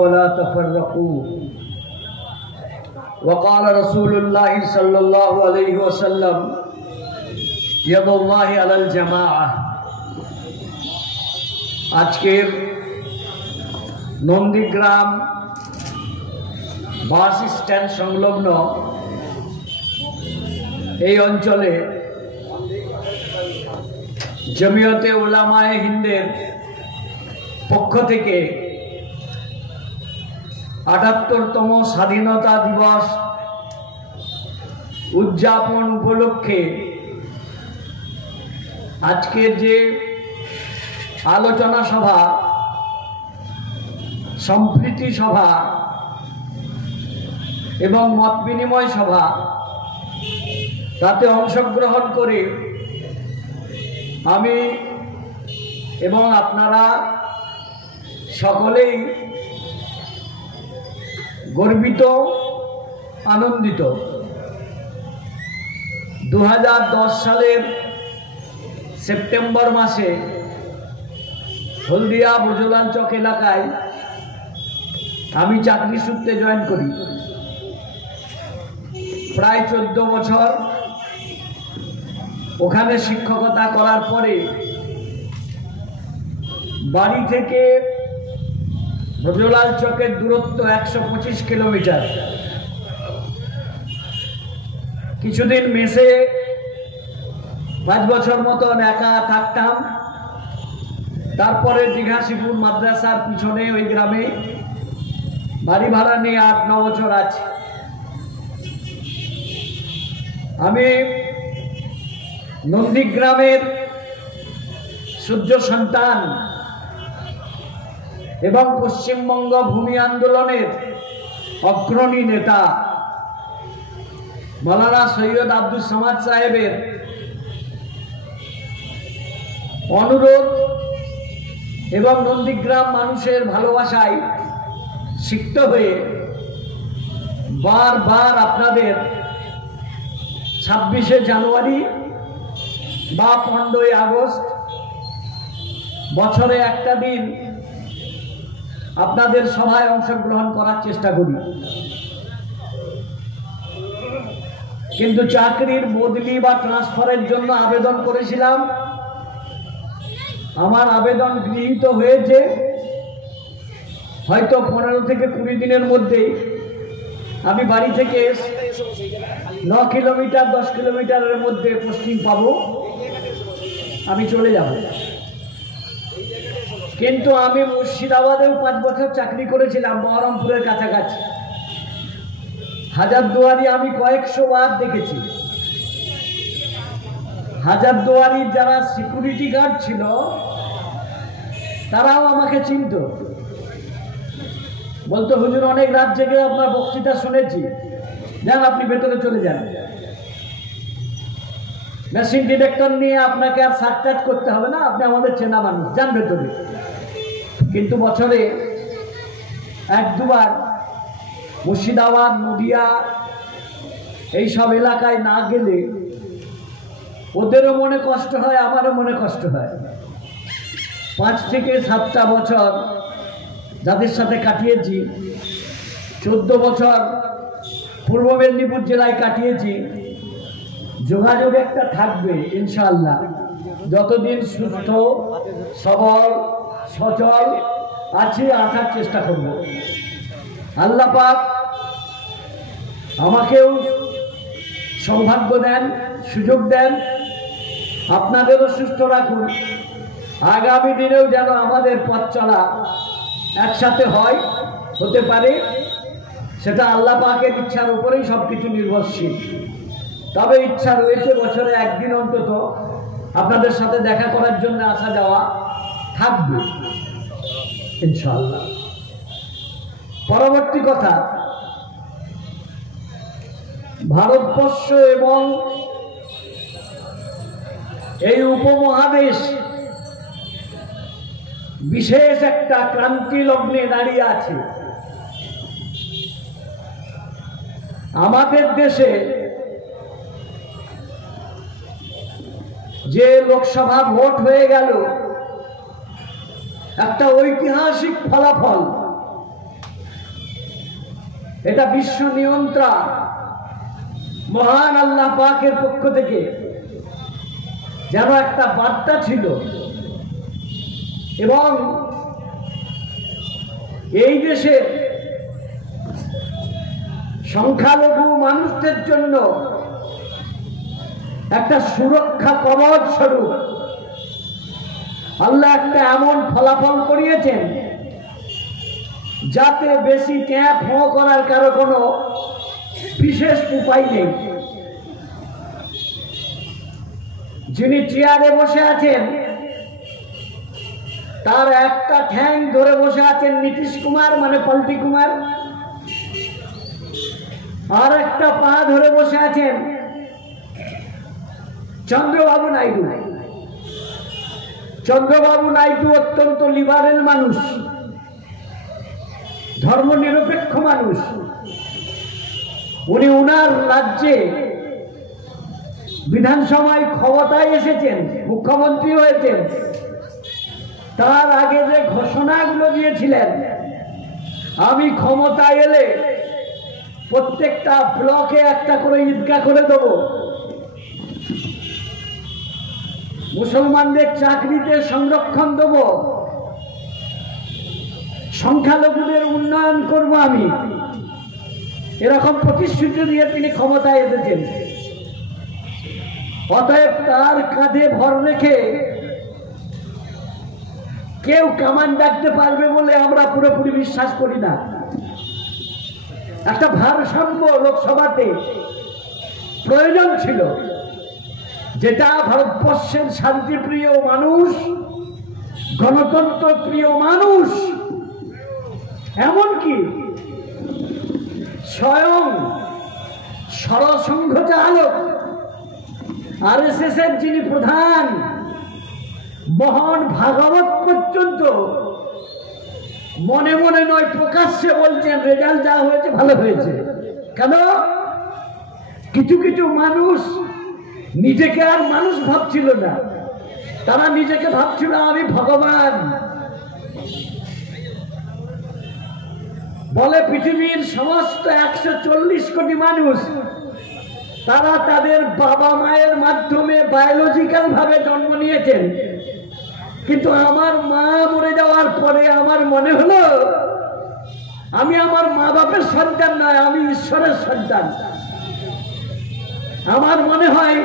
ولا تفرقوا وقال رسول الله صلى الله عليه وسلم يد الله على الجماعة। আজকের Nandigram bus stand সংলগ্ন এই অঞ্চলে জমিয়তে উলামায়ে হিন্দের পক্ষ থেকে ৭৮তম স্বাধীনতা দিবস উদযাপন উপলক্ষে আজকের যে আলোচনা সভা, সম্প্রীতি সভা এবং মত বিনিময় সভা, তাতে অংশগ্রহণ করে আমি এবং আপনারা সকলেই গর্বিত, আনন্দিত। ২০১০ সালের সেপ্টেম্বর মাসে হলদিয়া বজলাল চক এলাকায় আমি চাকরি সূত্রে জয়েন করি। প্রায় ১৪ বছর ওখানে শিক্ষকতা করার পরে বাড়ি থেকে বজলাল চকের দূরত্ব ১২৫ কিলোমিটার। কিছুদিন মেসে ৫ বছর মতন একা থাকতাম। তারপরে দীঘাশিপুর মাদ্রাসার পিছনে ওই গ্রামে বাড়ি ভাড়া নিয়ে ৮-৯ বছর আছে। আমি নন্দীগ্রামের সূর্য সন্তান এবং পশ্চিমবঙ্গ ভূমি আন্দোলনের অগ্রণী নেতা মাওলানা সৈয়দ আব্দুস সামাদ সাহেবের অনুরোধ এবং নন্দীগ্রাম মানুষের ভালোবাসায় সিক্ত হয়ে বারবার আপনাদের ২৬শে জানুয়ারি বা ১৫ই আগস্ট বছরে একটা দিন আপনাদের সভায় অংশগ্রহণ করার চেষ্টা করি। কিন্তু চাকরির বদলি বা ট্রান্সফারের জন্য আবেদন করেছিলাম। আমার আবেদন গৃহীত হয়েছে। হয়তো ১৫ থেকে ২০ দিনের মধ্যেই আমি বাড়ি থেকে ৯ কিলোমিটার ১০ কিলোমিটারের মধ্যে পোস্টিং পাবো, আমি চলে যাব। কিন্তু আমি মুর্শিদাবাদেও ৫ বছর চাকরি করেছিলাম, বহরমপুরের কাছাকাছি। হাজারদুয়ারি আমি কয়েকশো বার দেখেছি। হাজারদুয়ারির যারা সিকিউরিটি গার্ড ছিল তারাও আমাকে চিনত। বলতো, হুজুর অনেক রাত জেগে আপনার বক্তৃতা শুনেছি, যান আপনি ভেতরে চলে যান, মেশিন ডিটেক্টর নিয়ে আপনাকে আর সার্চ করতে হবে না, আপনি আমাদের চেনা মানুষ, যান ভেতরে। কিন্তু বছরে ১-২বার মুর্শিদাবাদ, নদিয়া এইসব এলাকায় না গেলে ওদেরও মনে কষ্ট হয়, আমারও মনে কষ্ট হয়। ৫ থেকে ৭টা বছর যাদের সাথে কাটিয়েছি, ১৪ বছর পূর্ব মেদিনীপুর জেলায় কাটিয়েছি। যোগাযোগ একটা থাকবে ইনশাআল্লাহ, যতদিন সুস্থ সবল সচল আছে আসার চেষ্টা করব। আল্লাহ পাক আমাকেও সৌভাগ্য দেন, সুযোগ দেন, আপনাদেরও সুস্থ রাখুন। আগামী দিনেও যেন আমাদের পথ চলা একসাথে হয়, হতে পারে, সেটা আল্লাহ পাকের ইচ্ছার উপরেই সব কিছু নির্ভরশীল। তবে ইচ্ছা রয়েছে বছরে একদিন অন্তত আপনাদের সাথে দেখা করার জন্য আসা যাওয়া থাকবে ইনশাআল্লাহ। পরবর্তী কথা, ভারতবর্ষ এবং এই উপমহাদেশ বিশেষ একটা ক্রান্তি লগ্নে দাঁড়িয়ে আছে। আমাদের দেশে যে লোকসভা ভোট হয়ে গেল, একটা ঐতিহাসিক ফলাফল। এটা বিশ্ব নিয়ন্ত্রণ মহান আল্লাহ পাকের পক্ষ থেকে যেন একটা বার্তা ছিল। এবং এই দেশে সংখ্যালঘু মানুষদের জন্য একটা সুরক্ষা কবচ স্বরূপ আল্লাহ একটা এমন ফলাফল করিয়েছেন যাতে বেশি ট্যাপ ফো করার কারো কোনো বিশেষ উপায় নেই। যিনি চেয়ারে বসে আছেন তার একটা ঠ্যাং ধরে বসে আছেন নীতিশ কুমার মানে পল্টি কুমার, আর একটা পা ধরে বসে আছেন চন্দ্রবাবু নাইডু। চন্দ্রবাবু নাইডু অত্যন্ত লিবারেল মানুষ, ধর্মনিরপেক্ষ মানুষ। উনি উনার রাজ্যে বিধানসভায় ক্ষমতায় এসেছেন, মুখ্যমন্ত্রী হয়েছেন। তার আগে যে ঘোষণাগুলো দিয়েছিলেন, আমি ক্ষমতায় এলে প্রত্যেকটা ব্লকে একটা করে ঈদগাহ করে দেব, মুসলমানদের চাকরিতে সংরক্ষণ দেব, সংখ্যালঘুদের উন্নয়ন করব আমি, এরকম প্রতিশ্রুতি দিয়ে তিনি ক্ষমতায় এসেছেন। অতএব তার কাঁধে ভর রেখে কেউ কামান ডাকতে পারবে বলে আমরা পুরোপুরি বিশ্বাস করি না। একটা ভারসাম্য লোকসভাতে প্রয়োজন ছিল, যেটা ভারতবর্ষের শান্তিপ্রিয় মানুষ, গণতন্ত্র প্রিয় মানুষ, এমনকি স্বয়ং সরসংঘ চালক RSS এর যিনি প্রধান মোহন ভাগবত পর্যন্ত মনে মনে নয় প্রকাশ্যে বলছেন রেজাল্ট যা হয়েছে ভালো হয়েছে। কেন? কিছু কিছু মানুষ নিজেকে আর মানুষ ভাবছিল না, তারা নিজেকে ভাবছিল আমি ভগবান। বলে পৃথিবীর সমস্ত 140 কোটি মানুষ তারা তাদের বাবা মায়ের মাধ্যমে বায়োলজিক্যাল ভাবে জন্ম নিয়েছেন, কিন্তু আমার মা মরে যাওয়ার পরে আমার মনে হলো আমি আমার মা বাপের সন্তান নয়, আমি ঈশ্বরের সন্তান। আমার মনে হয়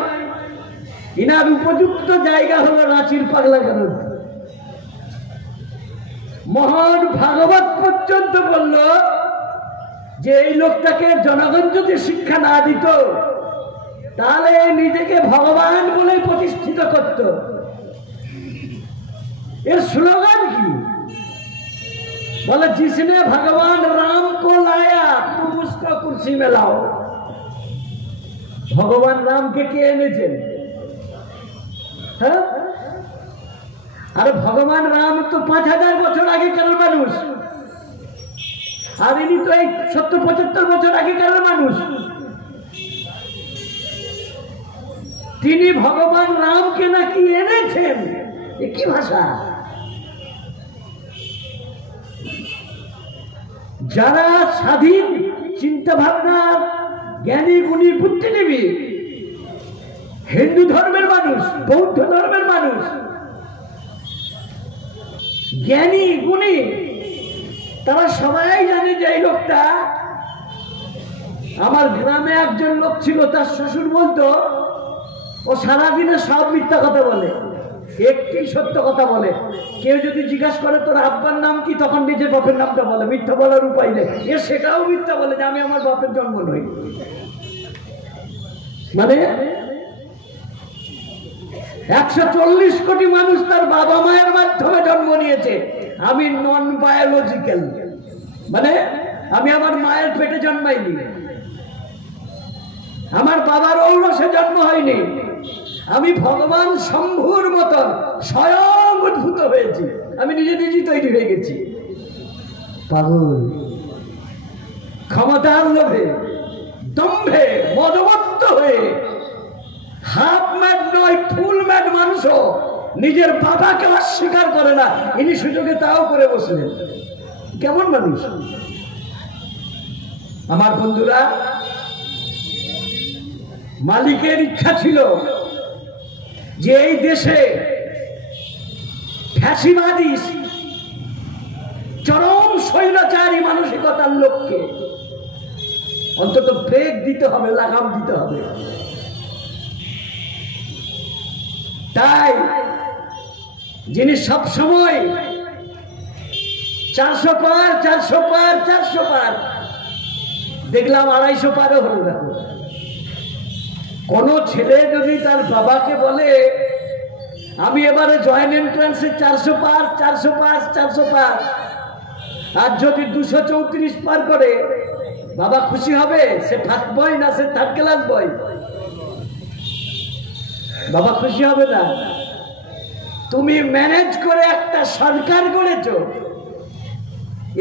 ইনার উপযুক্ত জায়গা হলো রাঁচির পাগলাগারদ। মোহন ভাগবত পর্যন্ত বলল যে এই লোকটাকে জনগণ যদি শিক্ষা না দিত তাহলে নিজেকে ভগবান বলে প্রতিষ্ঠিত করত। এর স্লোগান কি? बोले जिसने भगवान राम को लाया तुम उसको कुर्सी में लाओ। भगवान राम के এনেছেন? হ্যাঁ, আরে ভগবান রাম তো 5000 বছর আগেকার মানুষ, আর ইনি তো এই 70-75 বছর আগেকার মানুষ। তিনি ভগবান রামকে নাকি এনেছেন, এ কি ভাষা? যারা স্বাধীন চিন্তা ভাবনা জ্ঞানী গুণী বুদ্ধিজীবী হিন্দু ধর্মের মানুষ, বৌদ্ধ ধর্মের মানুষ, জ্ঞানী গুণী, তারা সবাই জানে যে এই লোকটা, আমার গ্রামে একজন লোক ছিল, তার শ্বশুর বলতো ও সারাদিনে সব মিথ্যা কথা বলে, একটি সত্য কথা বলে। কেউ যদি জিজ্ঞাসা করে তোর আব্বার নাম কি, তখন নিজের বাপের নামটা বলে, মিথ্যা বলার উপায় নেই। এ সেটাও মিথ্যা বলে যে আমি আমার বাপের জন্ম নই। মানে 140 কোটি মানুষ তার বাবা মায়ের মাধ্যমে জন্ম নিয়েছে, আমি নন বায়োলজিক্যাল, মানে আমি আমার মায়ের পেটে জন্মাইনি, আমার বাবার ঔরসে জন্ম হয়নি, আমি ভগবান শম্ভুর মতন স্বয়ং উদ্ভূত হয়েছি, আমি নিজে নিজেই তৈরি হয়ে গেছি। পাগল, ক্ষমতার লোভে, দম্ভে, মদমত্ত হয়ে হাফ ম্যাড নয় ফুল ম্যাড মানুষও নিজের বাবাকে অস্বীকার করে না, ইনি সুযোগে তাও করে বসলেন। কেমন মানুষ? আমার বন্ধুরা, মালিকের ইচ্ছা ছিল যে এই দেশে ফ্যাসিবাদী চরম স্বৈরাচারী মানসিকতার লোককে অন্তত ব্রেক দিতে হবে, লাগাম দিতে হবে। তাই যিনি সব সময় 400 পার 400 পার 400 পার, দেখলাম 250 পারও হলো। দেখো, কোন ছেলে যদি তার বাবাকে বলে আমি এবারে জয়েন্ট এন্ট্রান্সে 400 পার 400 পার 400 পার, আর যদি 234 পার করে, বাবা খুশি হবে? সে ফার্স্ট বয় না সে থার্ড ক্লাস বয়? বাবা খুশি হবে না? তুমি ম্যানেজ করে একটা সরকার গড়েছ,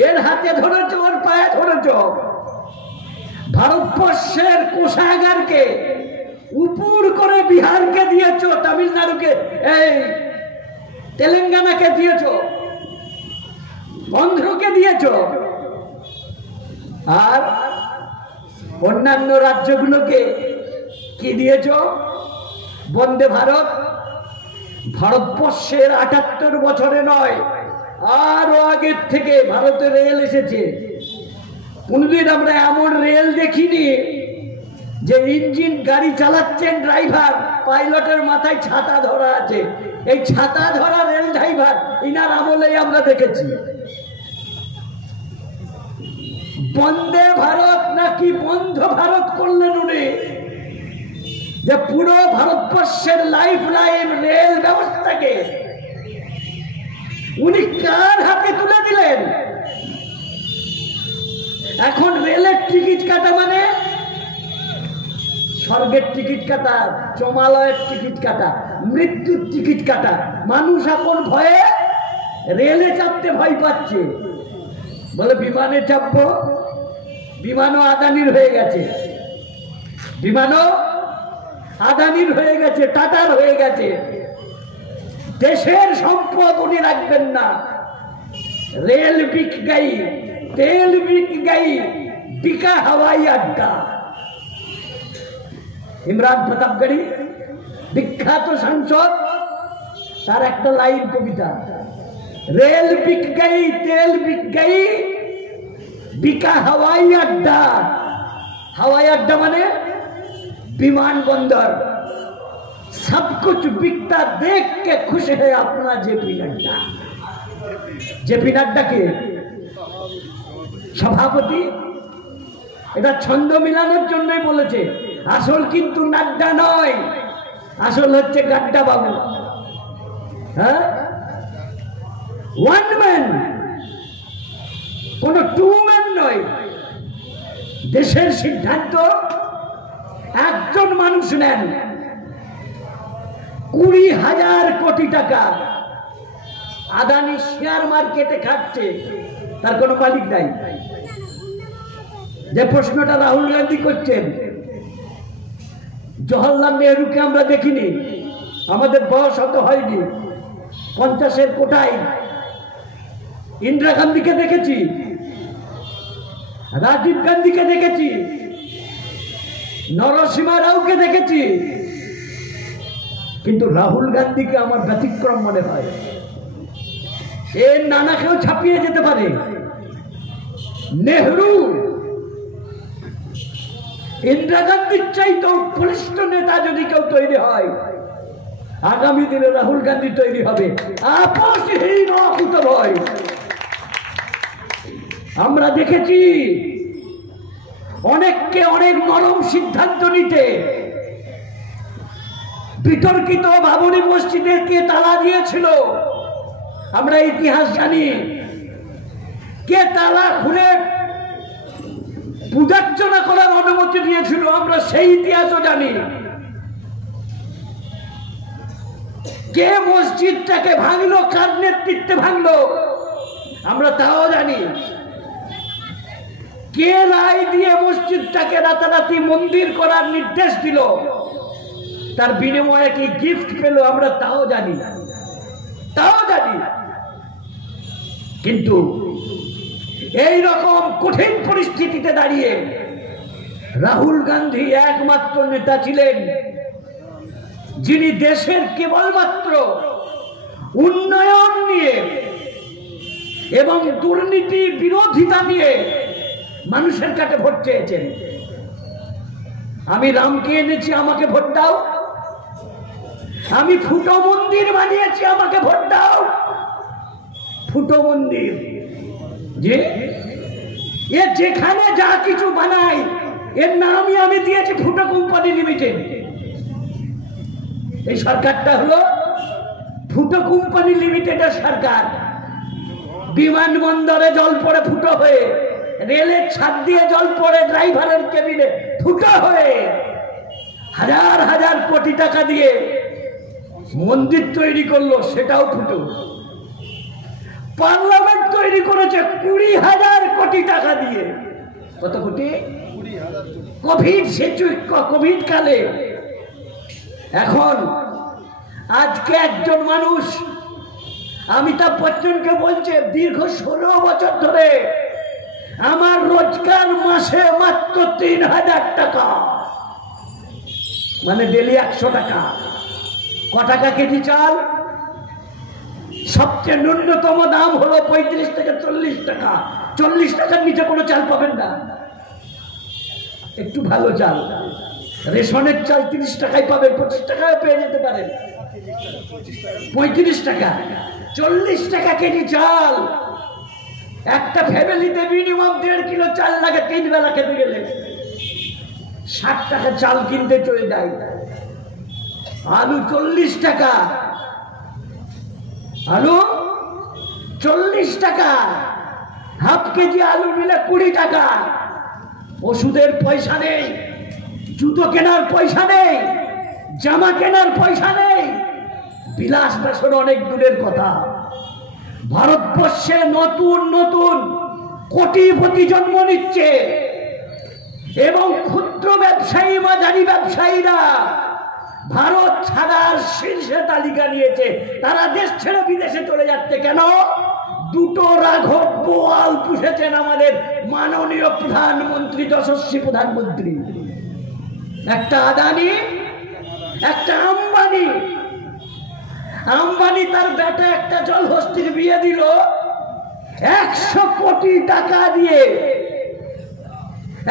এর হাতে ধরেছ, ওর পায়ে ধরেছ, ভারতবর্ষের কোষাগারকে উপর করে বিহারকে দিয়েছ, তামিলনাড়ুকে, এই তেলেঙ্গানাকে দিয়েছ, অন্ধ্রকে দিয়েছ, আর অন্যান্য রাজ্যগুলোকে কি দিয়েছ? বন্দে ভারত। ভারতবর্ষের 78 বছরে নয়, আরো আগের থেকে ভারতে রেল এসেছে। কোনদিন আমরা এমন রেল দেখিনি যে ইঞ্জিন গাড়ি চালাচ্ছেন ড্রাইভার, পাইলটের মাথায় ছাতা ধরা আছে। এই ছাতা ধরা রেল ড্রাইভার ইনার আমলেই আমরা দেখেছি। বন্দে ভারত নাকি বন্ধ ভারত করলেন উনি, যে পুরো ভারতবর্ষের লাইফ লাইন রেল ব্যবস্থাকে উনি কার হাতে তুলে দিলেন? এখন রেলের টিকিট কাটা মানে স্বর্গের টিকিট কাটা, জমালয়ের টিকিট কাটা, মৃত্যুর টিকিট কাটা। মানুষ এখন ভয়ে রেলে চাপতে ভয় পাচ্ছে, বলে বিমানে চাপবো, বিমানও আদানির হয়ে গেছে, বিমানও আদানির হয়ে গেছে, টাটার হয়ে গেছে। দেশের সম্পদ উনি রাখবেন না। রেল বিক গাই, তেল বিক গাই, বিকা হাওয়াই আড্ডা। ইমরান প্রতাপগড়ি বিখ্যাত সাংসদ, তার একটা লাইন কবিতা, রেল বিক গাই, তেল বিক গাই, বিকা হাওয়াই আড্ডা। হাওয়াই আড্ডা মানে विमानबंदर। सब कुछ बिकता देख के खुश है अपना जेपी नड्डा। जेपी नड्डा के सभापति এটা ছন্দ মিলানোর জন্যই বলেছে, আসল কিন্তু নাড্ডা নয়, আসল হচ্ছে গাড্ডা বাবু। হ্যাঁ, ওয়ান ম্যান, কোন টু ম্যান নয়। দেশের সিদ্ধান্ত একজন মানুষ নেন, 20,000 কোটি টাকা আদানি শেয়ার মার্কেটে খাচ্ছে, তার কোনো মালিক নাই। যে প্রশ্নটা রাহুল গান্ধী করছেন, জওহরলাল নেহরুকে আমরা দেখিনি, আমাদের বয়স অত হয়নি, 50-এর কোটায়। ইন্দিরা গান্ধীকে দেখেছি, রাজীব গান্ধীকে দেখেছি, নরসিংহ রাওকে দেখেছি, কিন্তু রাহুল গান্ধীকে আমার ব্যতিক্রম মনে হয়। এর নানাকেও ছাপিয়ে যেতে পারে। নেহরু ইন্দিরা গান্ধীর চাইতেও বলিষ্ঠ নেতা যদি কেউ তৈরি হয়, আগামী দিনে রাহুল গান্ধী তৈরি হবে। আপসহীন অকুতভয়। আমরা দেখেছি অনেককে অনেক নরম সিদ্ধান্ত নিতে। বিতর্কিত বাবরি মসজিদে কে তালা দিয়েছিল আমরা ইতিহাস জানি। কে তালা খুলে পূজার্চনা করার অনুমতি দিয়েছিল আমরা সেই ইতিহাসও জানি। কে মসজিদটাকে ভাঙলো, কার নেতৃত্বে ভাঙলো আমরা তাও জানি। কে রায় দিয়ে মসজিদটাকে রাতারাতি মন্দির করার নির্দেশ দিল, তার বিনিময়ে কি গিফট পেল আমরা তাও জানি, তাও জানি। কিন্তু এই রকম কঠিন পরিস্থিতিতে দাঁড়িয়ে রাহুল গান্ধী একমাত্র নেতা ছিলেন যিনি দেশের কেবলমাত্র উন্নয়ন নিয়ে এবং দুর্নীতি বিরোধিতা নিয়ে মানুষের কাছে ভোট চেয়েছেন। আমি রামকে এনেছি, আমাকে ভোট দাও। আমি ফুটো মন্দির বানিয়েছি, আমাকে ভোট দাও। ফুটো মন্দির যে এ যেখানে যা কিছু বানায় এর নামই আমি দিয়েছি ফুটো কোম্পানি লিমিটেড। এই সরকারটা হলো ফুটো কোম্পানি লিমিটেডের সরকার। বিমানবন্দরে জল পড়ে ফুটো হয়ে, রেলের ছাদ দিয়ে জল পড়ে ড্রাইভারের কেবিনে ফুটো হয়ে, হাজার হাজার কোটি টাকা দিয়ে মন্দির তৈরি করলো, সেটাও ফুটো। পার্লামেন্ট তৈরি করেছে 20,000 কোটি টাকা দিয়ে। কত কোটি? কোভিড কালে। এখন আজকে একজন মানুষ অমিতাভ বচ্চনকে বলছে দীর্ঘ 16 বছর ধরে আমার রোজগার মাসে মাত্র 3,000 টাকা, মানে ডেলি 100 টাকা। ক টাকা কেজি চাল? সবচেয়ে ন্যূনতম দাম হলো 35 থেকে 40 টাকা। 40 টাকার নিচে কোনো চাল পাবেন না। একটু ভালো চাল, রেশনের চাল 30 টাকায় পাবেন, 25 টাকায় পেয়ে যেতে পারেন। 35 টাকা, 40 টাকা কেজি চাল। একটা ফ্যামিলিতে মিনিমাম 1.5 কিলো চাল লাগে 3 বেলা খেতে গেলে। 60 টাকা চাল কিনতে চলে যায়। আলু 40 টাকা, আলু 40 টাকা। হাফ কেজি আলু নিলে 20 টাকা। ওষুধের পয়সা নেই, জুতো কেনার পয়সা নেই, জামা কেনার পয়সা নেই। বিলাস বাসন অনেক দূরের কথা। ভারতবর্ষে নতুন নতুন কোটিপতি জন্ম নিচ্ছে এবং ক্ষুদ্র ব্যবসায়ী, মাঝারি ব্যবসায়ীরা ভারত ছাড়ার শীর্ষে তালিকা নিয়েছে। তারা দেশ ছেড়ে বিদেশে চলে যাচ্ছে কেন? দুটো রাঘব বোয়াল পুষেছেন আমাদের মাননীয় প্রধানমন্ত্রী, যশস্বী প্রধানমন্ত্রী। একটা আদানি, একটা আম্বানি। আম্বানি তার বেটা একটা জলহস্তির বিয়ে দিল 100 কোটি টাকা দিয়ে।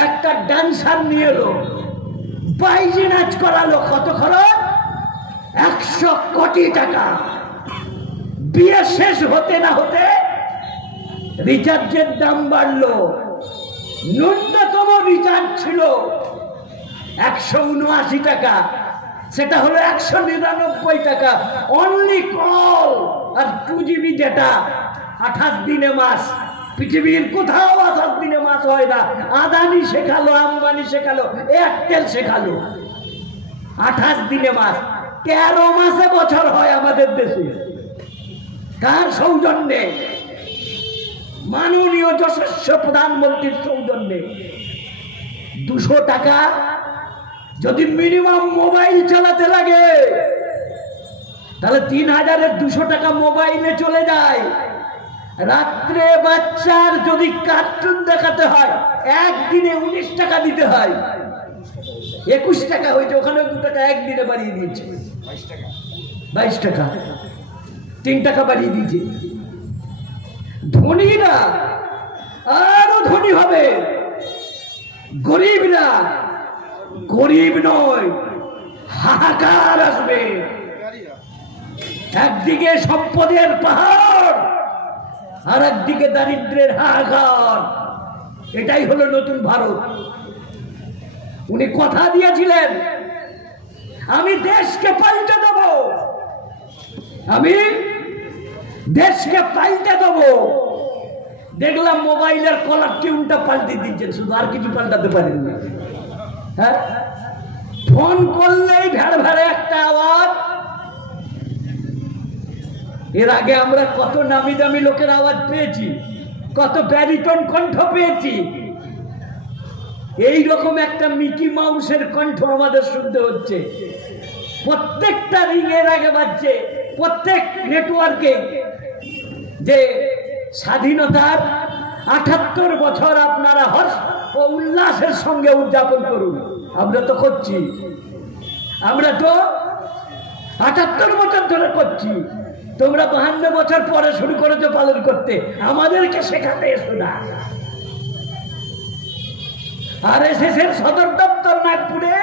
একটা ডান্সার নিয়ে এলো, বাইজি নাচ করালো। কত খরচ? 100 কোটি টাকা। বিয়ে শেষ হতে না হতে রিচার্জের দাম বাড়লো। ন্যূনতম রিচার্জ ছিল 179 টাকা, সেটা হলো 199 টাকা। অনলি কল আর 2 GB ডেটা, 28 দিনে মাস। পৃথিবীর কোথাও 28 দিনে মাস হয় না। আদানি শেখালো, আম্বানি শেখালো, এয়ারটেল শেখালো 28 দিনে মাস। 13 মাসে বছর হয় আমাদের দেশে। কার সৌজন্যে? মাননীয় যশস্বী প্রধানমন্ত্রীর সৌজন্যে। 200 টাকা যদি মিনিমাম মোবাইল চালাতে লাগে, তাহলে 3000-এর 200 টাকা মোবাইলে চলে যায়। রাত্রে বাচ্চার যদি কার্টুন দেখাতে হয়, একদিনে 19 টাকা দিতে হয়। 21 টাকা হয়েছে, ওখানে 2 টাকা একদিনে বাড়িয়ে দিয়েছে। 22 টাকা, 3 টাকা বাড়িয়ে দিয়েছে। ধনীরা আরো ধনী হবে, গরিবরা গরিব নয়, হাহাকার আসবে। একদিকে সম্পদের পাহাড়, আর একদিকে দারিদ্রের হাহাকার। এটাই হলো নতুন ভারত। উনি কথা দিয়েছিলেন, আমি দেশকে পাল্টে দেব, আমি দেশকে পাল্টে দেব। দেখলাম মোবাইলের কলার টিউনটা পাল্টে দিচ্ছেন, শুধু আর কিছু পাল্টাতে পারেন না। হ্যাঁ, ফোন করলেই ভেড় ভেড়ে একটা আওয়াজ। এর আগে আমরা কত নামি দামি লোকের আওয়াজ পেয়েছি, কত ব্যারিটন কণ্ঠ পেয়েছি। এই রকম একটা মিকি মাউসের কণ্ঠ আমাদের শুনতে হচ্ছে। প্রত্যেকটা রিং এর আগে বাজছে, প্রত্যেক নেটওয়ার্কে, যে স্বাধীনতার 78 বছর আপনারা হর্ষ ও উল্লাসের সঙ্গে উদযাপন করুন। আমরা তো করছি, আমরা তো 78 বছর ধরে করছি। তোমরা 52 বছর পরে শুরু করেছো পালন করতে, আমাদেরকে শেখাতে এসো না। আরএসএসের সদর দপ্তর নাগপুরে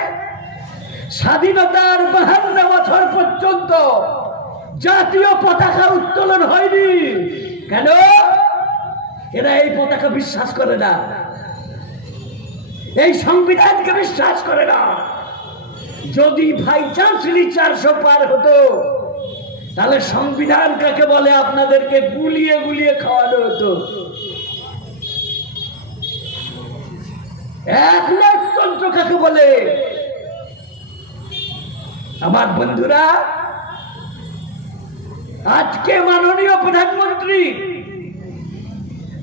স্বাধীনতার 52 বছর পর্যন্ত জাতীয় পতাকা উত্তোলন হয়নি। কেন? এরা এই পতাকা বিশ্বাস করে না, এই সংবিধানকে বিশ্বাস করে না। যদি বাই চান্স 400 পার হতো, তাহলে সংবিধান কাকে বলে আপনাদেরকে গুলিয়ে গুলিয়ে খাওয়ানো হতো। 1 লাখ তন্ত্র কাকে বলে? আমার বন্ধুরা, আজকে মাননীয় প্রধানমন্ত্রী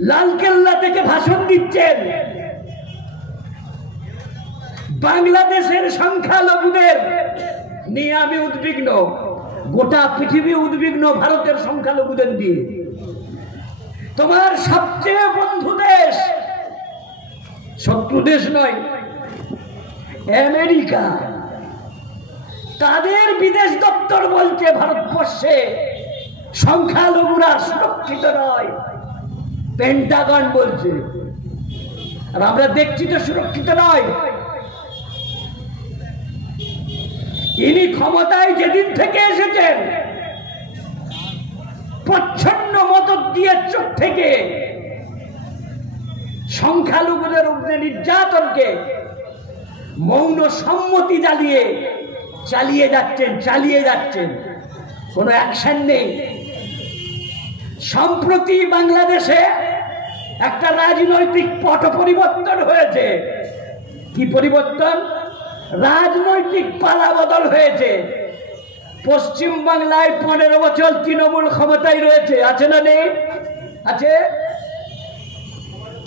লালকেল্লা থেকে ভাষণ দিচ্ছেন। বাংলাদেশের সংখ্যালঘুদের নিয়ে আমি উদ্বিগ্ন, গোটা পৃথিবী উদ্বিগ্ন ভারতের সংখ্যালঘুদের নিয়ে। তোমার সবচেয়ে বন্ধু দেশ, শত্রু দেশ নয়, আমেরিকা, তাদের বিদেশ দপ্তর বলছে ভারতবর্ষে সংখ্যালঘুরা সুরক্ষিত নয়। পেন্টাগন বলছে, আর আমরা দেখছি তো সুরক্ষিত নয়। ইনি ক্ষমতায় যেদিন থেকে এসেছেন, প্রচ্ছন্ন মদত দিয়ে চোখ থেকে সংখ্যালঘুদের উপরে নির্যাতনকে মৌন সম্মতি চালিয়ে যাচ্ছেন, কোনো অ্যাকশন নেই। সম্প্রতি বাংলাদেশে একটা রাজনৈতিক পট পরিবর্তন হয়েছে। কি পরিবর্তন? রাজনৈতিক পালা বদল হয়েছে। পশ্চিম বাংলায় 15 বছর তৃণমূল ক্ষমতায় রয়েছে, আছে না নেই? আছে।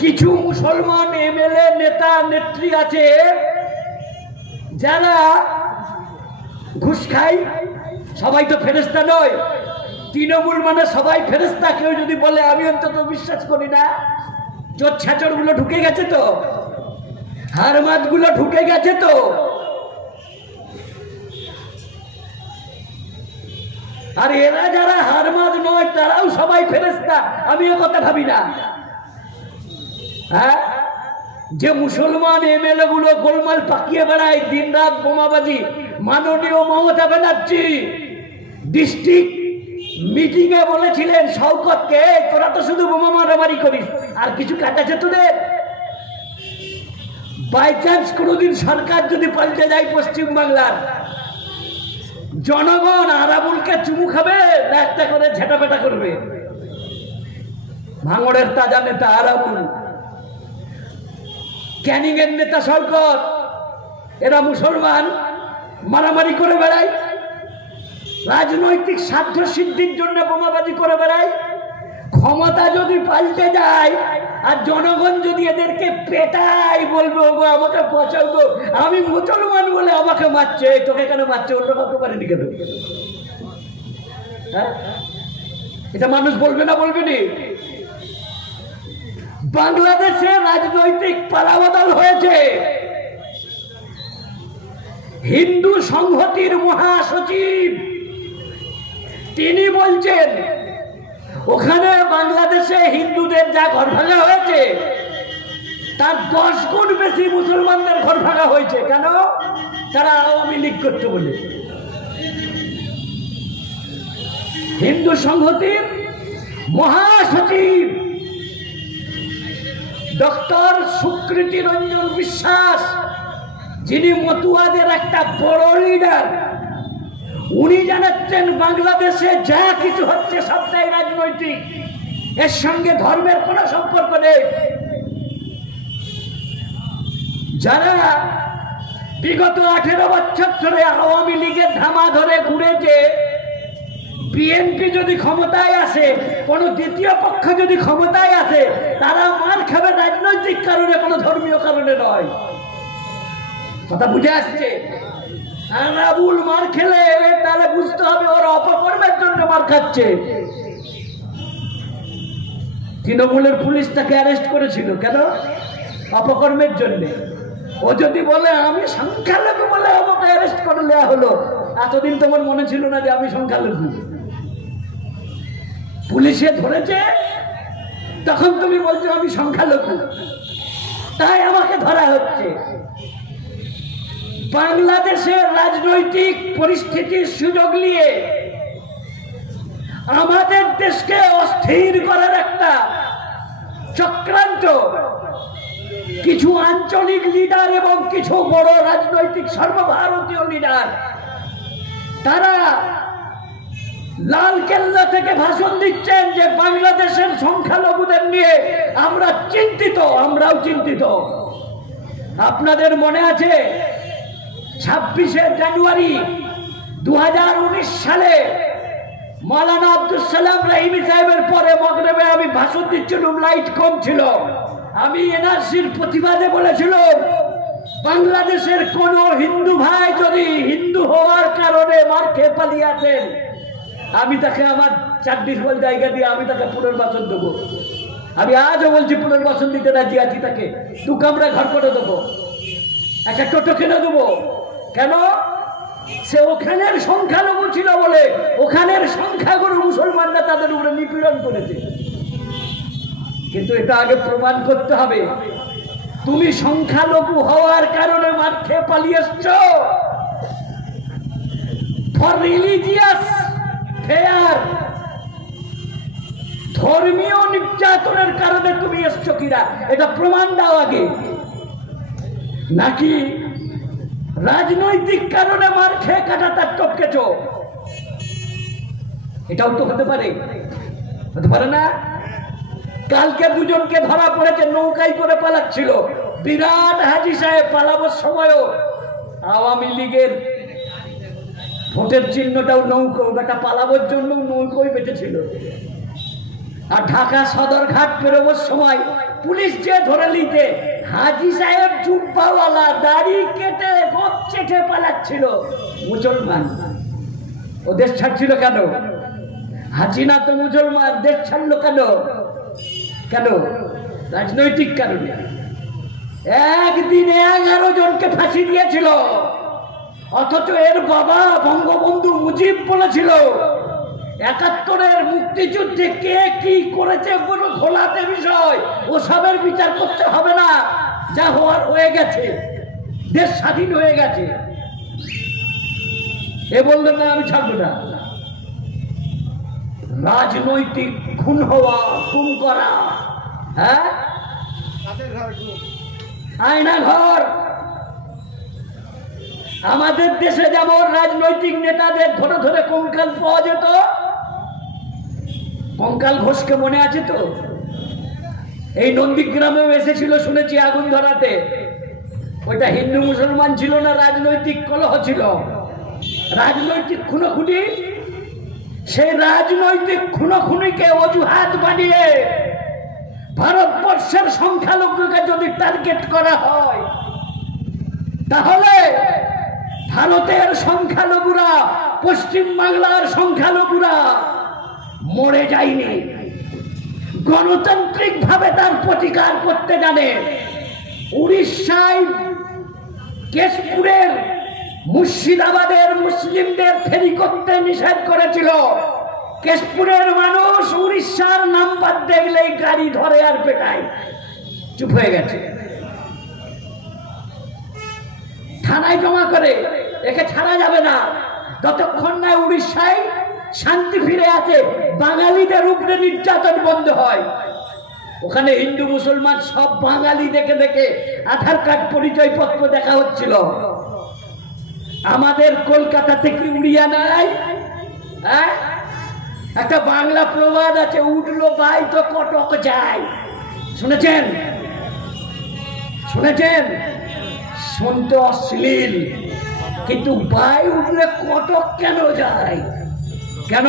কিছু মুসলমান এমএলএ নেতা নেত্রী আছে যারা ঘুষ খায়। সবাই তো ফেরেশতা নয়, তৃণমূল মানে সবাই ফেরেশতা কেউ যদি বলে আমি অন্তত বিশ্বাস করি না। চোর ছাচর গুলো ঢুকে গেছে তো, হারমাদ গুলো ঢুকে গেছে তো। আর এরা যারা হারমাদ নয় তারাও সবাই ফেরেশতা, আমি এ কথা ভাবি না। হ্যাঁ, যে মুসলমান এমএলএ গুলো গোলমাল পাকিয়ে বেড়ায়, দিন রাত বোমাবাজি, মাননীয় মমতা ব্যানার্জি ডিস্ট্রিক্ট মিটিং এ বলেছিলেন শওকতকে, তোরা তো শুধু বোমা মারামারি করিস, আর কিছু কাজ আছে তোদের? বাই চান্স কোনোদিন সরকার যদি পাল্টে যায় পশ্চিম বাংলার, জনগণ আরাবুলকে চুমু খাবে না একটা করে ঝেঁটাপেটা করবে? ভাঙড়ের তাজা নেতা আরাবুল, ক্যানিং এর নেতা শওকত, এরা মুসলমান মারামারি করে বেড়ায়, রাজনৈতিক স্বার্থ সিদ্ধির জন্য বোমাবাজি করে বেড়ায়। ক্ষমতা যদি পাল্টে যায় আর জনগণ যদি এদেরকে পেটায়, বলবে ওগো আমাকে পচাও গো, আমি মুসলমান বলে আমাকে মারছে, তোকে কেন মারছে, অন্য কাউকে পারেনি কেন? হ্যাঁ, এটা মানুষ বলবে না? বলবে নি? বাংলাদেশে রাজনৈতিক পালাবদল হয়েছে। হিন্দু সংহতির মহাসচিব তিনি বলছেন ওখানে বাংলাদেশে হিন্দুদের যা ঘর ভাঙা হয়েছে তার 10 গুণ বেশি মুসলমানদের ঘর ভাঙা হয়েছে। কেন? তারা আওয়ামী লীগ করতে বলে। হিন্দু সংহতির মহাসচিব ডক্টর সুকৃতি রঞ্জন বিশ্বাস, যিনি মতুয়াদের একটা বড় লিডার, উনি জানাচ্ছেন বাংলাদেশে যা কিছু হচ্ছে সবটাই রাজনৈতিক, এর সঙ্গে ধর্মের কোনো সম্পর্ক নেই। যারা বিগত 18 বছর ধরে আওয়ামী লীগের ধামা ধরে ঘুরেছে, বিএনপি যদি ক্ষমতায় আসে, কোন দ্বিতীয় পক্ষ যদি ক্ষমতায় আসে, তারা মার খাবে রাজনৈতিক কারণে, কোনো ধর্মীয় কারণে নয়। কথা বুঝে আসছে? আরাবুল মার খেলে তাহলে বুঝতে হবে ওর অপকর্মের জন্য মার খাচ্ছে। তৃণমূলের পুলিশ তাকে অ্যারেস্ট করেছিল কেন? অপকর্মের জন্য। ও যদি বলে আমি সংখ্যালঘু বলে আমাকে অ্যারেস্ট করে নেওয়া হলো, এতদিন তোমার মনে ছিল না যে আমি সংখ্যালঘু? পুলিশে ধরেছে তখন তুমি বলছো আমি সংখ্যালঘু, তাই আমাকে ধরা হচ্ছে। বাংলাদেশের রাজনৈতিক পরিস্থিতির সুযোগ নিয়ে আমাদের দেশকে অস্থির করার একটা চক্রান্ত কিছু আঞ্চলিক লিডার এবং কিছু বড় রাজনৈতিক সর্বভারতীয় লিডার, তারা লালকেল্লা থেকে ভাষণ দিচ্ছেন যে বাংলাদেশের সংখ্যালঘুদের নিয়ে আমরা চিন্তিত, আমরাও চিন্তিত। আপনাদের মনে আছে 26শে জানুয়ারি 2019 সালে মাওলানা আব্দুল সালাম রাহিমি সাহেবের পরে মগরিবে আমি ভাষণ দিচ্ছিলাম, লাইট কম ছিল। আমি এনআরসির প্রতিবাদে বলেছিলাম বাংলাদেশের কোন হিন্দু ভাই যদি হিন্দু হওয়ার কারণে মার খেয়ে পালিয়ে আছেন, আমি তাকে আমার 40 বল জায়গা দিয়ে আমি তাকে পুনর্বাসন দেবো। আমি আজও বলছি পুনর্বাসন দিতে রাজি আছি, তাকে দু কামরা ঘর করে দেবো, একটা টোটো কিনে দেবো। কেন? সে ওখানের সংখ্যালঘু ছিল বলে ওখানের সংখ্যাগুরু মুসলমানরা তাদের উপরে নিপীড়ন করেছে। কিন্তু এটা আগে প্রমাণ করতে হবে তুমি সংখ্যালঘু হওয়ার কারণে মার খেয়ে পালিয়ে এসছো, ফর রিলিজিয়াস ফেয়ার, ধর্মীয় নির্যাতনের কারণে তুমি এসছো কিনা এটা প্রমাণ দাও আগে, নাকি রাজনৈতিক কারণে মার খেয়ে কাটা তার টপকেছ? এটাও তো হতে পারে, হতে পারে না? কালকে দুজনকে ধরা পড়েছে নৌকায় করে পালাচ্ছিল, বিরাট হাজি সাহেব পালাবার সময়ও আওয়ামী লীগের ভোটের চিহ্নটাও নৌকো, ওটা পালাবার জন্য নৌকোই বেঁচেছিল। আর ঢাকা সদরঘাট পেরোবার সময় পুলিশ যে ধরে নিতে হাজি সাহেব জুব্বাওয়ালা দাড়ি কেটে গোপ চেটে পালাচ্ছিল, মুসলমান। ও দেশ ছাড়ছিল কেন? হাসিনা তো মুসলমান, দেশ ছাড়লো কেন? কেন? রাজনৈতিক কারণে। একদিনে 11 জনকে ফাঁসি দিয়েছিল, অথচ এর বাবা বঙ্গবন্ধু মুজিব বলেছিল 71-এর মুক্তিযুদ্ধে কে কি করেছে কোনো ঘোলাটে বিষয়, ওসবের বিচার করতে হবে না, যা হওয়ার হয়ে গেছে, দেশ স্বাধীন হয়ে গেছে। এ বললেন না আমি ছাড়বো না। রাজনৈতিক খুন হওয়া, খুন করা, হ্যাঁ, আয়না ঘর। আমাদের দেশে যেমন রাজনৈতিক নেতাদের ধরে ধরে কঙ্কাল পাওয়া যেত, কঙ্কাল ঘোষকে মনে আছে তো? এই নন্দীগ্রামেও এসেছিল শুনেছি আগুন ধরাতে। ওইটা হিন্দু মুসলমান ছিল না, রাজনৈতিক কলহ ছিল, রাজনৈতিক খুনোখুনি। সেই রাজনৈতিক খুনোখুনিকে অজুহাত বানিয়ে ভারতবর্ষের সংখ্যালঘুকে যদি টার্গেট করা হয়, তাহলে ভারতের সংখ্যালঘুরা, পশ্চিম বাংলার সংখ্যালঘুরা মরে যায়নি, গণতান্ত্রিক ভাবে তার প্রতিকার করতে জানে। উড়িষ্যায় কেশপুরের মুর্শিদাবাদের মুসলিমদের ফেরি করতে নিষেধ করেছিল। কেশপুরের মানুষ উড়িষ্যার নাম্বার দেখলেই গাড়ি ধরে আর পেটায়, চুপ হয়ে গেছে, থানায় জমা করে, একে ছাড়া যাবে না যতক্ষণ না উড়িষ্যায় শান্তি ফিরে আছে, বাঙালিদের উপরে নির্যাতন বন্ধ হয়। ওখানে হিন্দু মুসলমান সব বাঙালি দেখে দেখে আধার কার্ড পরিচয়পত্র দেখা হচ্ছিল। আমাদের কলকাতা থেকে উড়িয়া নাই, হ্যাঁ, একটা বাংলা প্রবাদ আছে, উঠলো বাই তো কটক যায়। শুনেছেন? শুনেছেন? শুনতে অশ্লীল, কিন্তু বাই উঠলে কটক কেন যায়? কেন?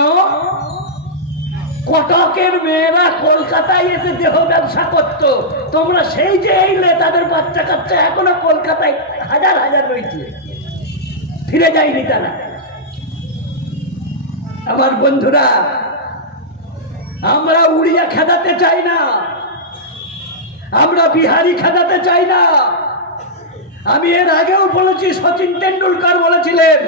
কটকের মেয়েরা কলকাতায় এসে দেহ ব্যবসা করত, তোমরা সেই যে এলে তাদের বাচ্চা কাচ্চা এখনো কলকাতায় হাজার হাজার রয়েছে, ফিরে যায়নি তারা। আমার বন্ধুরা, আমরা উড়িয়া খেদাতে চাই না, আমরা বিহারি খেদাতে চাই না। আমি এর আগেও বলেছি, সচিন তেন্ডুলকর বলেছিলেন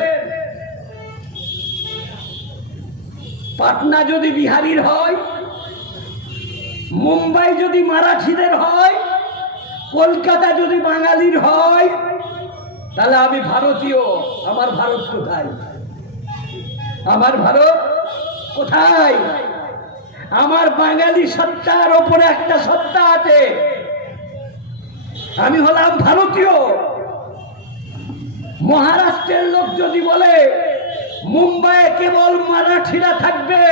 পাটনা যদি বিহারির হয়, মুম্বাই যদি মারাঠিদের হয়, কলকাতা যদি বাঙালির হয়, তাহলে আমি ভারতীয়। আমার ভারত কোথায়? আমার ভারত কোথায়? আমার বাঙালি সত্তার ওপরে একটা সত্তা আছে, আমি হলাম ভারতীয়। মহারাষ্ট্রের লোক যদি বলে মুম্বাইয়ে কেবল মারাঠিরা থাকবে,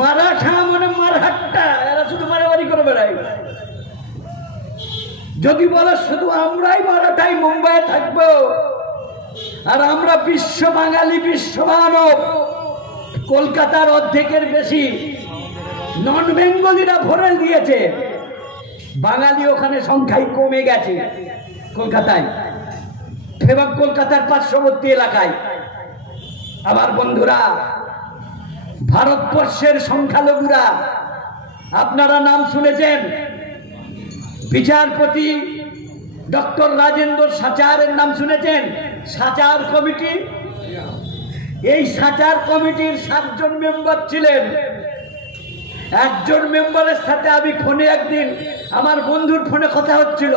মারাঠা মানে মারহাট্টা, এরা শুধু মারামারি করে বেড়ায়। যদি বলে শুধু আমরাই মারাঠাই মুম্বাইয়ে থাকবো, আর আমরা বিশ্ব বাঙালি, বিশ্ব মানব, কলকাতার অর্ধেকের বেশি নন বেঙ্গলিরা ভরে দিয়েছে, বাঙালি ওখানে সংখ্যায় কমে গেছে কলকাতায় এবং কলকাতার পার্শ্ববর্তী এলাকায়। আমার বন্ধুরা, ভারতবর্ষের সংখ্যালঘুরা, আপনারা নাম শুনেছেন বিচারপতি ডক্টর রাজেন্দ্র সাচারের নাম শুনেছেন? সাচার কমিটি, এই সাচার কমিটির 7 জন মেম্বার ছিলেন। একজন মেম্বারের সাথে আমি ফোনে একদিন, আমার বন্ধুর ফোনে কথা হচ্ছিল,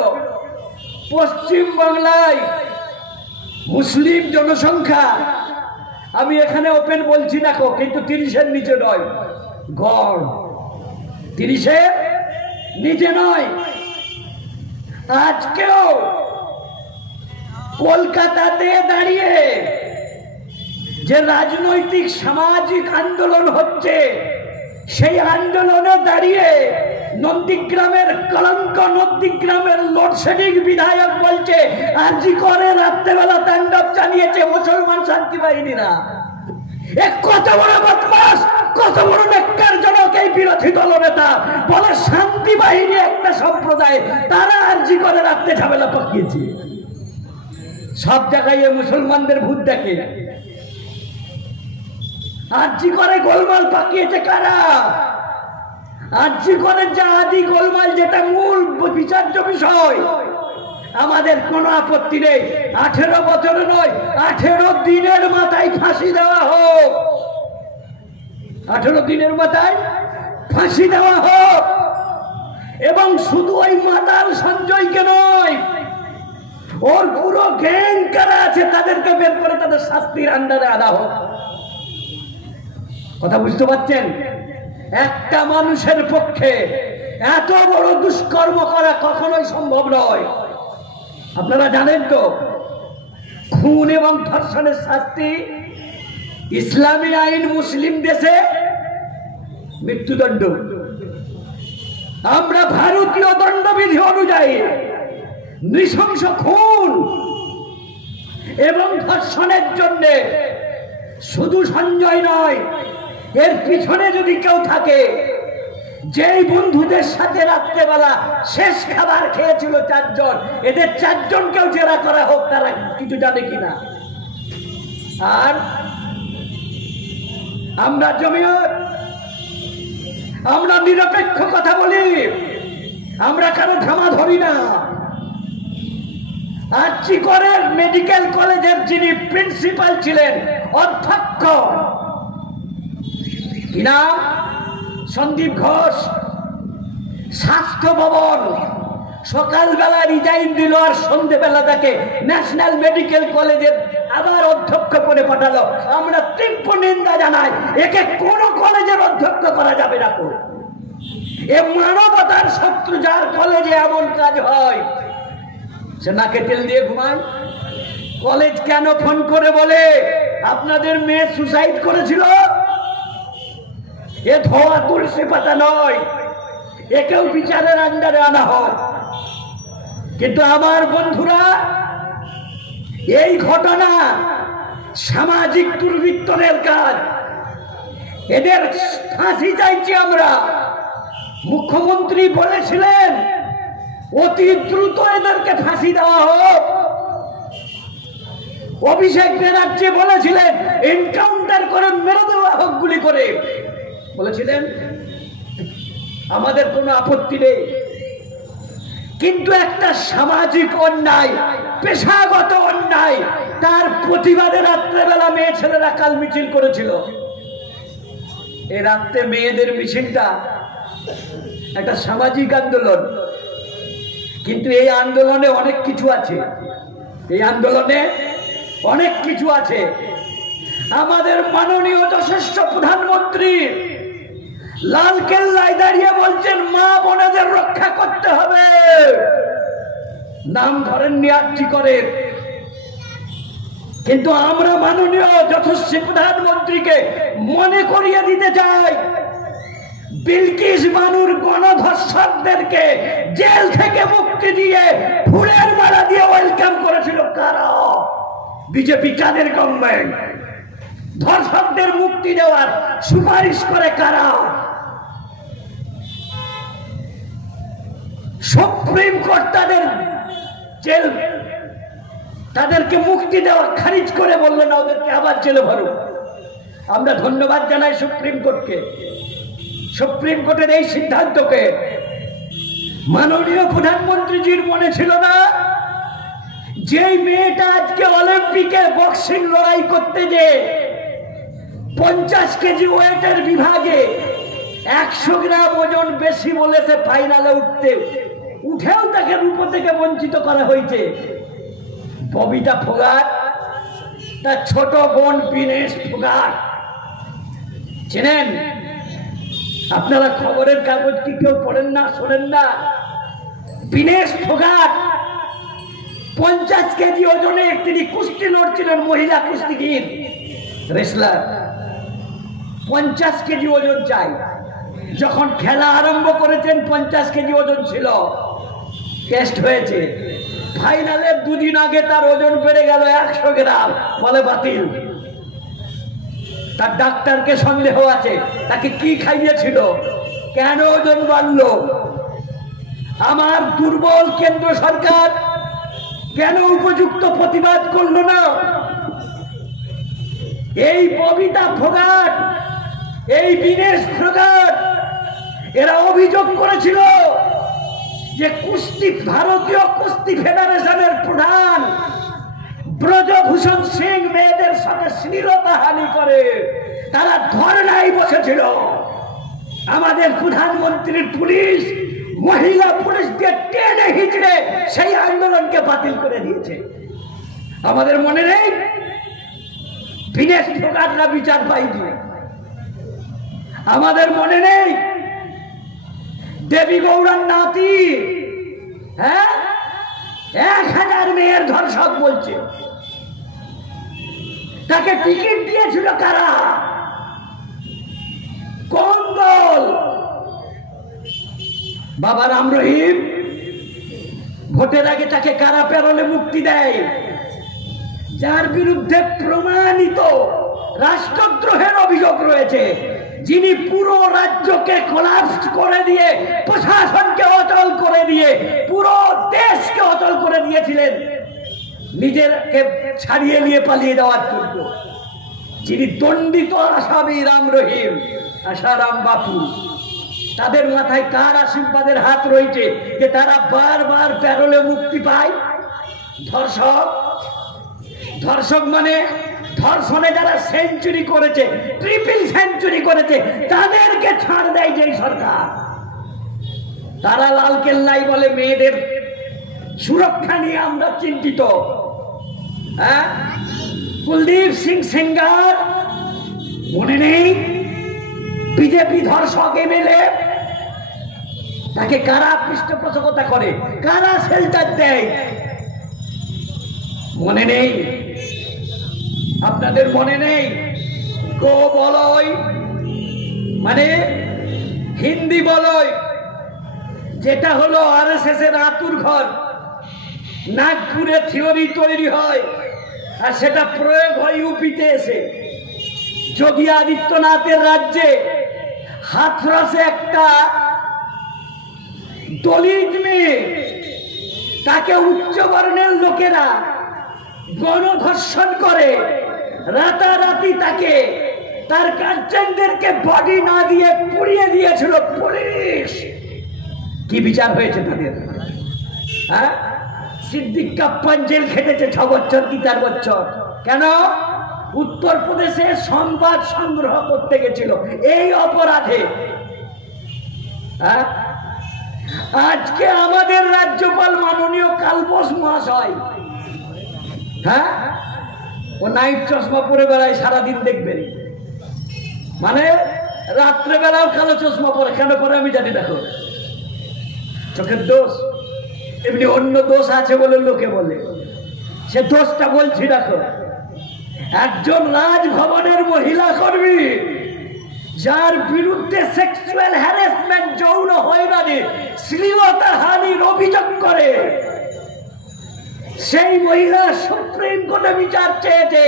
পশ্চিম বাংলায় মুসলিম জনসংখ্যা, আমি এখানে ওপেন বলছি না কিন্তু 30-এর নিচে নয়, গড় 30-এর নিচে নয়। আজকেও কলকাতাতে দাঁড়িয়ে যে রাজনৈতিক সামাজিক আন্দোলন হচ্ছে, সেই আন্দোলনে দাঁড়িয়ে নন্দীগ্রামের কলঙ্ক, নন্দীগ্রামের লোডশেডিং বিধায়ক বলছে আজি করে রাত্রেবেলা তাণ্ডব চালিয়েছে মুসলমান শান্তি বাহিনীরা। কত বড় বদমাস, কত বড় নেককারজনক এই বিরোধী দলনেতা, বলে শান্তি বাহিনী একটা সম্প্রদায়, তারা আজি করে রাত্রে ঝামেলা পাকিয়েছে। সব জায়গায় মুসলমানদের ভূত দেখে, আজি করে গোলমাল পাকিয়েছে কারা? আজি করে যে আদি গোলমাল, যেটা মূল বিচার্য বিষয়, আমাদের কোনো আপত্তি নেই। 18 বছরে নয়, 18 দিনের মাথায় ফাঁসি দেওয়া হোক, 18 দিনের মাথায় ফাঁসি দেওয়া হোক। এবং শুধু ওই মাতাল সঞ্জয়কে নয়, ওর পুরো গ্যাং কারা আছে তাদেরকে বের করে তাদের শাস্তির আন্ডারে আনা হোক। কথা বুঝতে পারছেন? একটা মানুষের পক্ষে এত বড় দুষ্কর্ম করা কখনোই সম্ভব নয়। আপনারা জানেন তো, খুন এবং ধর্ষণের শাস্তি ইসলামী আইন মুসলিম দেশে মৃত্যুদণ্ড। আমরা ভারতীয় দণ্ডবিধি অনুযায়ী নৃশংস খুন এবং ধর্ষণের জন্য শুধু সঞ্জয় নয়, এর পিছনে যদি কেউ থাকে, যেই বন্ধুদের সাথে রাত্রেবেলা শেষ খাবার খেয়েছিল 4 জন, এদের 4 জনকেও জেরা করা হোক। তারা কিছু জানে কিনা? আর আমরা জমিয়ত, আমরা নিরপেক্ষ কথা বলি, আমরা কারো ধামা ধরি না। আজি করে মেডিকেল কলেজের যিনি প্রিন্সিপাল ছিলেন, অধ্যক্ষ, কি নাম? সন্দীপ ঘোষ, স্বাস্থ্য ভবন সকালবেলা রিজাইন দিল, আর সন্ধ্যেবেলা তাকে ন্যাশনাল মেডিকেল কলেজের আবার অধ্যক্ষ করে পাঠালো। আমরা তীব্র নিন্দা জানাই, একে কোন কলেজের অধ্যক্ষ করা যাবে না। এ মানবতার শত্রু, যার কলেজে এমন কাজ হয় সে নাকে তেল দিয়ে ঘুমায়। কলেজ কেন ফোন করে বলে আপনাদের মেয়ে সুসাইড করেছিল? এ ধোয়া তুলসী পাতা নয়, একেও বিচারের আন্ডারে আনা হয়। কিন্তু আমার বন্ধুরা, এই ঘটনা সামাজিক দুর্বৃত্তদের কাজ, এদের ফাঁসি চাইছি আমরা। মুখ্যমন্ত্রী বলেছিলেন অতি দ্রুত এদেরকে ফাঁসি দেওয়া হোক। অভিষেক ব্যানার্জি বলেছিলেন এনকাউন্টার করে মেরে দেওয়া হোক গুলি করে। বলেছিলেন আমাদের কোনো আপত্তি নেই, কিন্তু একটা সামাজিক অন্যায়, পেশাগত অন্যায়, তার প্রতিবাদে রাত্রেবেলা মেয়ে ছেলেরা কাল মিছিল করেছিল। এই রাত্রে মেয়েদের মিছিলটা একটা সামাজিক আন্দোলন, কিন্তু এই আন্দোলনে অনেক কিছু আছে, এই আন্দোলনে অনেক কিছু আছে। আমাদের মাননীয় যশস্ব প্রধানমন্ত্রী লালকেল্লায় দাঁড়িয়ে বলছেন মা বোনেদের রক্ষা করতে হবে, নাম ধরেননি আর্জি করে, কিন্তু আমরা মাননীয় যশস্বী প্রধানমন্ত্রীকে মনে করিয়ে দিতে চাই বিলকিস বানুর গণধর্ষকদেরকে জেল থেকে মুক্তি দিয়ে ফুলের মালা দিয়ে ওয়েলকাম করেছিল কারা? বিজেপি কাদের গভর্নমেন্ট। ধর্ষকদের মুক্তি দেওয়ার সুপারিশ করে কারা? সুপ্রিম কোর্ট তাদের জেল, তাদেরকে মুক্তি দেওয়া খারিজ করে বললেন না, ওদেরকে আবার জেলে ভরো। আমরা ধন্যবাদ জানাই সুপ্রিম কোর্টকে, সুপ্রিম কোর্টের এই সিদ্ধান্তকে। মাননীয় প্রধানমন্ত্রীজির মনে ছিল না যে মেয়েটা আজকে অলিম্পিকে বক্সিং লড়াই করতে যে 50 কেজি ওয়েটের বিভাগে 100 গ্রাম ওজন বেশি বলেছে ফাইনালে উঠেও তাকে রূপ থেকে বঞ্চিত করা হয়েছে। ববিতা ফোগাট, তার ছোট বোন বিনেশ ফোগাট, চেনেন আপনারা? খবরের কাগজ কি কেউ পড়েন না, শোনেন না? বিনেশ ফোগাট 50 কেজি ওজনে তিনি কুস্তি লড়ছিলেন, মহিলা কুস্তিগীর রেসলার। 50 কেজি ওজন চাই। যখন খেলা আরম্ভ করেছেন 50 কেজি ওজন ছিল, টেস্ট হয়েছে, ফাইনালে 2 দিন আগে তার ওজন বেড়ে গেল 100 গ্রাম, বলে বাতিল। তার ডাক্তারকে সন্দেহ আছে তাকে কি খাইয়েছিল, কেন ওজন বাড়লো? আমার দুর্বল কেন্দ্র সরকার কেন উপযুক্ত প্রতিবাদ করলো না? এই ববিতা ফোগাট, এই বিনেশ ফোগাট, এরা অভিযোগ করেছিল যে কুস্তি, ভারতীয় কুস্তি ফেডারেশনের প্রধান ব্রজভূষণ সিং মেয়েদের সাথে শ্লীলতাহানি করে, তারা ধর্নায় বসেছিল। আমাদের প্রধানমন্ত্রীর পুলিশ মহিলা পুলিশ দিয়ে টেনে হিচড়ে সেই আন্দোলনকে বাতিল করে দিয়েছে। আমাদের মনে নেই বিনেশ ফোগাটরা বিচার পাইনি? আমাদের মনে নেই দেবী গৌড়ার নাতি, হ্যাঁ, 1000 মেয়ের ধর্ষক বলছে, তাকে টিকিট দিয়েছিল কারা? কোন দল? বাবা রাম রহিম ভোটের আগে তাকে কারা প্যারোলে মুক্তি দেয়? যার বিরুদ্ধে প্রমাণিত রাষ্ট্রদ্রোহের অভিযোগ রয়েছে, যিনি পুরো রাজ্যকে কোলাপস করে দিয়ে, প্রশাসনকে অচল করে দিয়ে, পুরো দেশকে অচল করে দিয়েছিলেন নিজেকে ছাড়িয়ে নিয়ে পালিয়ে যাওয়ার জন্য, যিনি দণ্ডিত আসামি রাম রহিম, আশারাম বাপু, তাদের মাথায় কার আশীর্বাদের হাত রয়েছে যে তারা বারবার প্যারোলে মুক্তি পায়? ধর্ষক, ধর্ষক মানে ধর্ষণে যারা সেঞ্চুরি করেছে, ট্রিপল সেঞ্চুরি করেছে, তাদেরকে ছাড় দেয় যেই সরকার। তারা লালকেল্লায় বলে মেয়েদের সুরক্ষা নিয়ে আমরা চিন্তিত। হ্যাঁ, কুলদীপ সিং সেঙ্গার মনে নেই? বিজেপি ধর্ষক এমএলএ, তাকে কারা পৃষ্ঠপোষকতা করে, কারা শেল্টার দেয়? মনে নেই? আপনাদের মনে নেই? গো বলয় মানে হিন্দি বলয়, যেটা হলো আরএসএস এর আতুর ঘর, নাগপুরে থিওরি তৈরি হয় আর সেটা প্রয়োগ হয় ইউপিতে এসে। যোগী আদিত্যনাথের রাজ্যে হাথরসে একটা দলিত মেয়ে, তাকে উচ্চ বর্ণের লোকেরা গণধর্ষণ করে, রাতারাতি তাকে তার গার্জেনদেরকে বডি না দিয়ে পুড়িয়ে দিয়েছিল পুলিশ। কি বিচার হয়েছে তাদের? হ্যাঁ, সিদ্দিক কাপ্পান জেল খেটেছে 6 বছর কি 4 বছর। কেন? উত্তরপ্রদেশে সংবাদ সংগ্রহ করতে গেছিল এই অপরাধে। হ্যাঁ, আজকে আমাদের রাজ্যপাল মাননীয় কালবোস মহাশয়, হ্যাঁ, ও নাইট চশমা পরে বেড়ায় সারাদিন, দেখবেন, মানে রাত্রেবেলাও কালো চশমা পরে। কেন পরে আমি জানি, দেখো চোখের দোষ, এমনি অন্য দোষ আছে বলে লোকে বলে, সে দোষটা বলছি। দেখো, একজন রাজভবনের মহিলা কর্মী যার বিরুদ্ধে সেক্সুয়াল হ্যারাসমেন্ট, যৌন হয়রানি, শ্লীলতাহানির অভিযোগ করে, সেই মহিলা সুপ্রিম কোর্টে বিচার চেয়েছে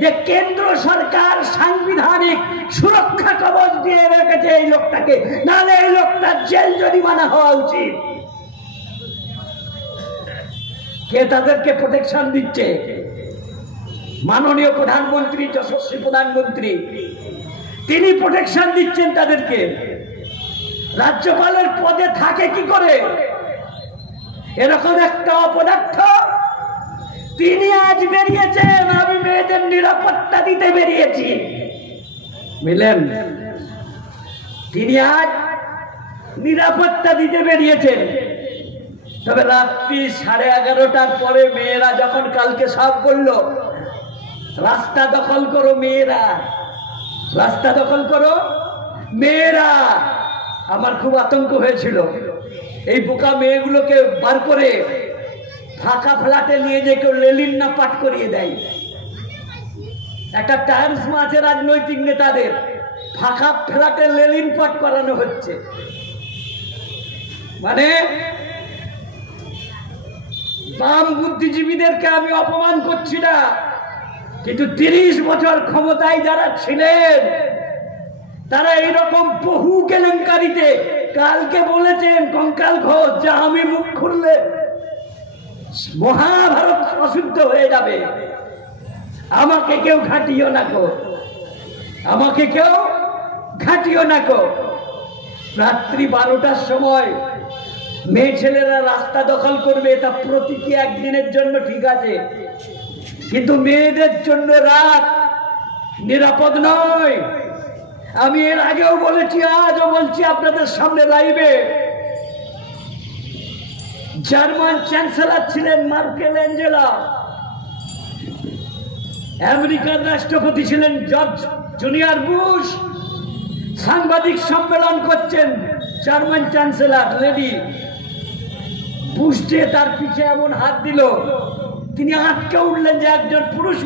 যে কেন্দ্র সরকার সাংবিধানিক সুরক্ষা কবচ দিয়ে রেখেছে এই লোকটাকে, নাহলে এই লোকটার জেল জরিমানা হওয়া উচিত। কে তাদেরকে প্রোটেকশন দিচ্ছে? মাননীয় প্রধানমন্ত্রী, যশস্বী প্রধানমন্ত্রী, তিনি প্রোটেকশন দিচ্ছেন তাদেরকে। রাজ্যপালের পদে থাকে কি করে এরকম একটা অপদার্থ? তিনি আজ বেরিয়েছেন, আমি মেয়েদের নিরাপত্তা দিতে বেরিয়েছি, বুঝলেন? তিনি আজ নিরাপত্তা দিতে বেরিয়েছেন। তবে রাত্রি 11:30টার পরে মেয়েরা যখন কালকে সব বললো রাস্তা দখল করো মেয়েরা, রাস্তা দখল করো মেয়েরা, আমার খুব আতঙ্ক হয়েছিল। এই বোকা মেয়েগুলোকে বার করে ফাঁকা ফ্ল্যাটে নিয়ে যে কেউ লেলিন না পাঠ করিয়ে দেয়। একটা টাইমস আছে রাজনৈতিক নেতাদের, ফাঁকা ফ্ল্যাটে লেলিন পাঠ করানো হচ্ছে। মানে বাম বুদ্ধিজীবীদেরকে আমি অপমান করছি না, কিন্তু 30 বছর ক্ষমতায় যারা ছিলেন তারা এইরকম বহু কেলেঙ্কারিতে, কালকে বলেছেন কঙ্কাল ঘোষ যে আমি মুখ খুললে মহাভারত অশুদ্ধ হয়ে যাবে, আমাকে কেউ ঘাটিও না গো, আমাকে কেউ ঘাটিও না গো। রাত্রি 12টার সময় মেয়ে ছেলেরা রাস্তা দখল করবে, তা প্রতীকী একদিনের জন্য ঠিক আছে, কিন্তু মেয়েদের জন্য রাত নিরাপদ নয়। আমি এর আগেও বলেছি, আজও বলছি আপনাদের সামনে লাইভে। জার্মান চ্যান্সেলর ছিলেন মার্কেল অ্যাঞ্জেলা, আমেরিকার রাষ্ট্রপতি ছিলেন জর্জ জুনিয়র বুশ। সাংবাদিক সম্মেলন করছেন জার্মান চ্যান্সেলর লেডি বুশ, যে তার পিছে এমন হাত দিল, তিনি আটকে উঠলেন যে একজন পুরুষ